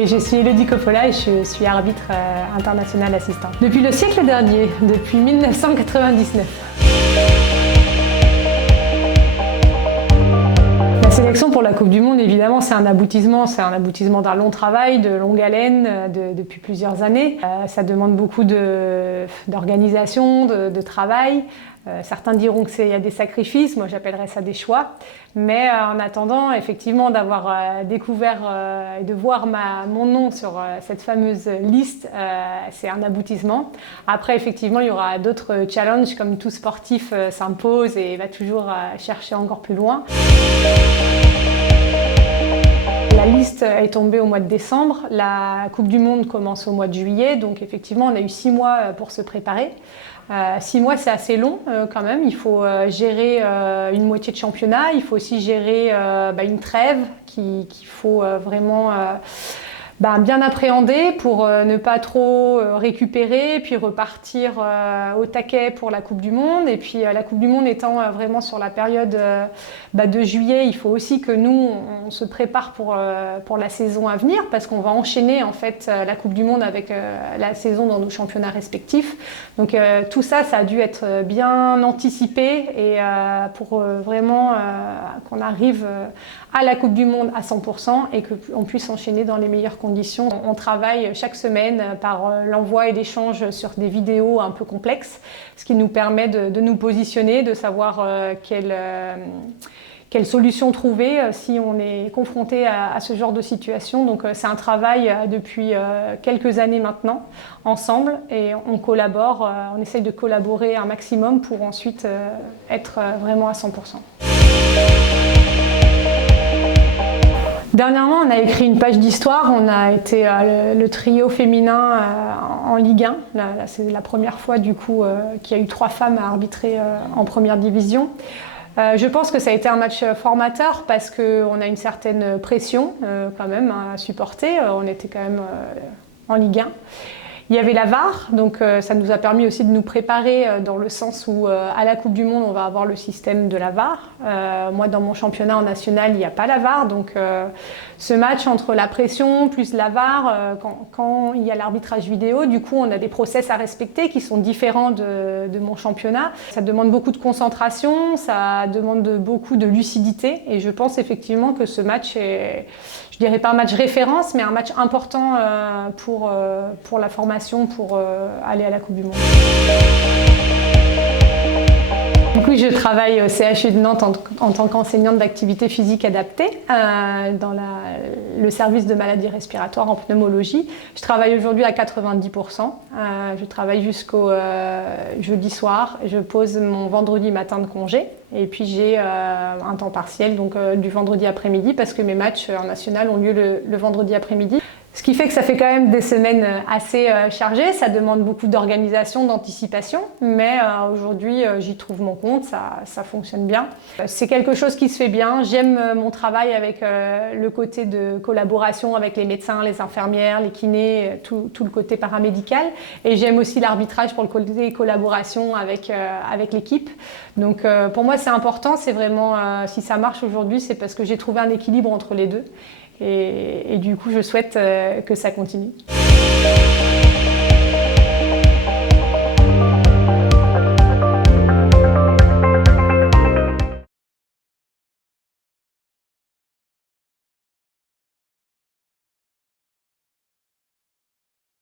Je suis Elodie Coppola et je suis arbitre international assistant. Depuis le siècle dernier, depuis 1999. La sélection pour la Coupe du Monde, évidemment, c'est un aboutissement d'un long travail, de longue haleine, depuis plusieurs années. Ça demande beaucoup d'organisation, de travail. Certains diront qu'il y a des sacrifices, moi j'appellerais ça des choix. Mais en attendant, effectivement, d'avoir découvert et de voir mon nom sur cette fameuse liste, c'est un aboutissement. Après, effectivement, il y aura d'autres challenges, comme tout sportif s'impose et va toujours chercher encore plus loin. La liste est tombée au mois de décembre, la Coupe du Monde commence au mois de juillet, donc effectivement on a eu 6 mois pour se préparer. 6 mois c'est assez long quand même, il faut gérer une moitié de championnat, il faut aussi gérer une trêve qu'il faut vraiment bien appréhender pour ne pas trop récupérer, puis repartir au taquet pour la Coupe du Monde. Et puis la Coupe du Monde étant vraiment sur la période de juillet, il faut aussi que nous, on se prépare pour la saison à venir, parce qu'on va enchaîner en fait la Coupe du Monde avec la saison dans nos championnats respectifs. Donc tout ça, ça a dû être bien anticipé et pour vraiment qu'on arrive à la Coupe du Monde à 100% et qu'on puisse enchaîner dans les meilleures conditions. On travaille chaque semaine par l'envoi et l'échange sur des vidéos un peu complexes, ce qui nous permet de nous positionner, de savoir quelle solution trouver si on est confronté à ce genre de situation. Donc c'est un travail depuis quelques années maintenant, ensemble, et on collabore, on essaye de collaborer un maximum pour ensuite être vraiment à 100%. Dernièrement, on a écrit une page d'histoire, on a été le trio féminin en Ligue 1. Là, c'est la première fois du coup qu'il y a eu 3 femmes à arbitrer en première division. Je pense que ça a été un match formateur parce qu'on a une certaine pression quand même à supporter. On était quand même en Ligue 1. Il y avait la VAR, donc ça nous a permis aussi de nous préparer dans le sens où à la Coupe du Monde, on va avoir le système de la VAR. Moi, dans mon championnat en national, il n'y a pas la VAR, donc ce match entre la pression plus la VAR, quand il y a l'arbitrage vidéo, du coup, on a des process à respecter qui sont différents de mon championnat. Ça demande beaucoup de concentration, ça demande beaucoup de lucidité, et je pense effectivement que ce match est, je dirais pas un match référence, mais un match important pour la formation, pour aller à la Coupe du Monde. Donc oui, je travaille au CHU de Nantes en tant qu'enseignante d'activité physique adaptée dans le service de maladies respiratoires en pneumologie. Je travaille aujourd'hui à 90%. Je travaille jusqu'au jeudi soir. Je pose mon vendredi matin de congé. Et puis j'ai un temps partiel, donc du vendredi après-midi, parce que mes matchs en national ont lieu le vendredi après-midi. Ce qui fait que ça fait quand même des semaines assez chargées, ça demande beaucoup d'organisation, d'anticipation, mais aujourd'hui j'y trouve mon compte, ça fonctionne bien. C'est quelque chose qui se fait bien, j'aime mon travail avec le côté de collaboration avec les médecins, les infirmières, les kinés, tout le côté paramédical, et j'aime aussi l'arbitrage pour le côté collaboration avec l'équipe. Donc pour moi c'est important, c'est vraiment, si ça marche aujourd'hui, c'est parce que j'ai trouvé un équilibre entre les deux. Et du coup, je souhaite que ça continue.